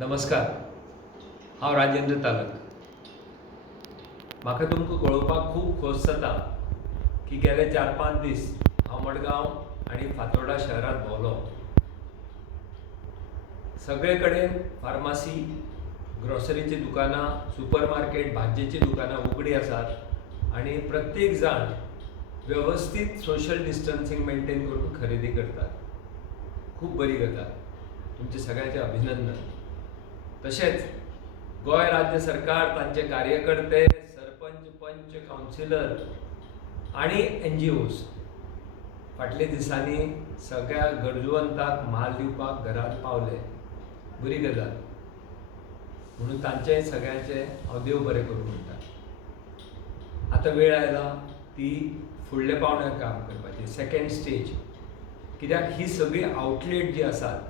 नमस्कार, हांव राजेंद्र तालक. म्हाका तुमकां कळोवपाक खूब खोस जाता की गेले 4-5 दीस हांव मडगांव आनी फातोर्डा शहरांत भोंवलो. सगळे कडेन फार्मासी, ग्रॉसरीची दुकानां, सुपर मार्केट, भाजयेची दुकानां उगडीं आसात आनी प्रत्येक जाण वेवस्थीत सोशल डिस्टन्सिंग मेंटेन करून खरेदी करतात. खूब बरी गजाल. तुमचे सगळ्यांचे अभिनंदन. तशेंच गोंय राज्य सरकार, तांचे कार्यकर्ते, सरपंच, पंच, कावन्सिलर आनी NGOs फाटल्या दिसांनी सगळ्या गरजवंतांक म्हाल दिवपाक घरांत पावले. बरी गजाल. म्हणून तांचेय सगळ्यांचे हांव देव बरें करूं म्हणटा. आतां वेळ आयला ती फुडल्या पावण्याक काम करपाची, सेकंड स्टेज. कित्याक ही सगळी आउटलेट जी आसात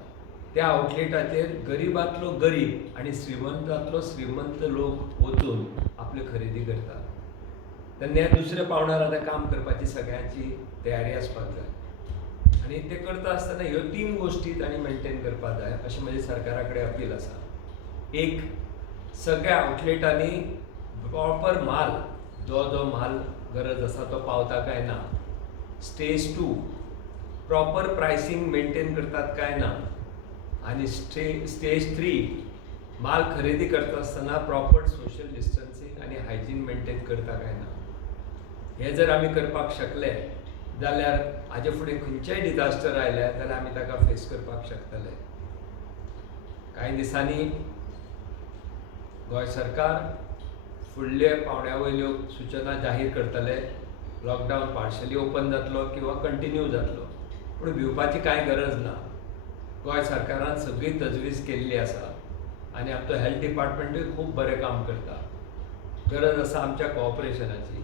त्या आउटलेटाचेर गरीबांतलो गरीब आनी श्रीमंतांतलो श्रीमंत लोक वचून आपली खरेदी करतात. तेन्ना ह्या दुसऱ्या पावण्यार आतां काम करपाची सगळ्यांची तयारी आसपाक जाय आनी ते करता आसतना ह्यो 3 गोश्टी तांणी मेंटेन करपाक जाय अशें म्हजें सरकारा कडेन अपील आसा. एक, सगळ्या आउटलेटांनी प्रॉपर माल, जो माल गरज आसा तो पावता काय ना. स्टेज 2, प्रॉपर प्रायसींग मेंटेन करतात काय ना. आनी स्टेज 3, माल खरेदी करता आसतना प्रॉपर सोशल डिस्टन्सिंग आनी हायजीन मेंटेन करता काय ना. हे जर आमी करपाक शकले जाल्यार हाजे फुडें खंयचेय डिजास्टर आयले जाल्यार आमी ताका फेस करपाक शकतले. कांय दिसांनी गोंय सरकार फुडल्या पावंड्या वयल्यो सुचना जाहीर करतले. लॉकडावन पार्शली ओपन जातलो किंवा कंटिन्यू जातलो. पूण भिवपाची कांय गरज ना. गोंय सरकारान सगळी तजवीज केल्ली आसा आनी आमचो हेल्थ डिपार्टमेंटूय खूब बरें काम करता. गरज आसा आमच्या कोऑपरेशनाची.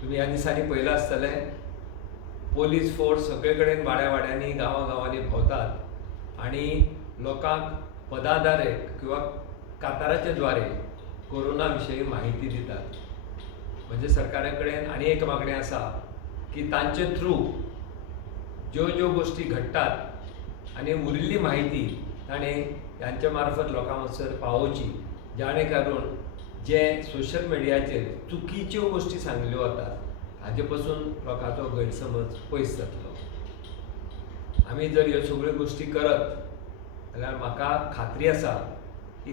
तुमी ह्या दिसांनी पळयलां आसतलें, पोलीस फोर्स सगळे कडेन वाड्यांनी गांवांनी भोंवतात आनी लोकांक पदाधारे किंवा कांताराचे द्वारे कोरोना विशयी माहिती दितात. म्हणजे सरकारा कडेन आनी एक मागणें आसा की तांचे थ्रू ज्यो गोश्टी घडटात आनी उरिल्ली म्हायती ताणें ह्यांच्या मार्फत लोकां मसर पावोवची, जाणे करून जे सोशल मिडियाचेर चुकीच्यो गोश्टी सांगल्यो वतात हाजे पसून लोकांचो गैरसमज पयस जातलो. आमी जर ह्यो सगळ्यो गोश्टी करत जाल्यार म्हाका खात्री आसा की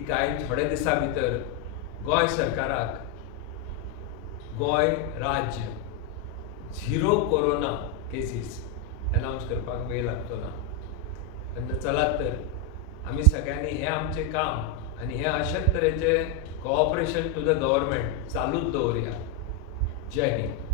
थोड्या दिसां भितर गोंय सरकाराक गोंय राज्य 0 कोरोना केसीस अनावन्स करपाक वेळ लागचो ना. तेन्ना चलात तर आमी सगळ्यांनी हें आमचें काम आनी हें अशेच तरेचें कोऑपरेशन टू द गव्हर्मेंट चालूच दवरया. जय हिंद.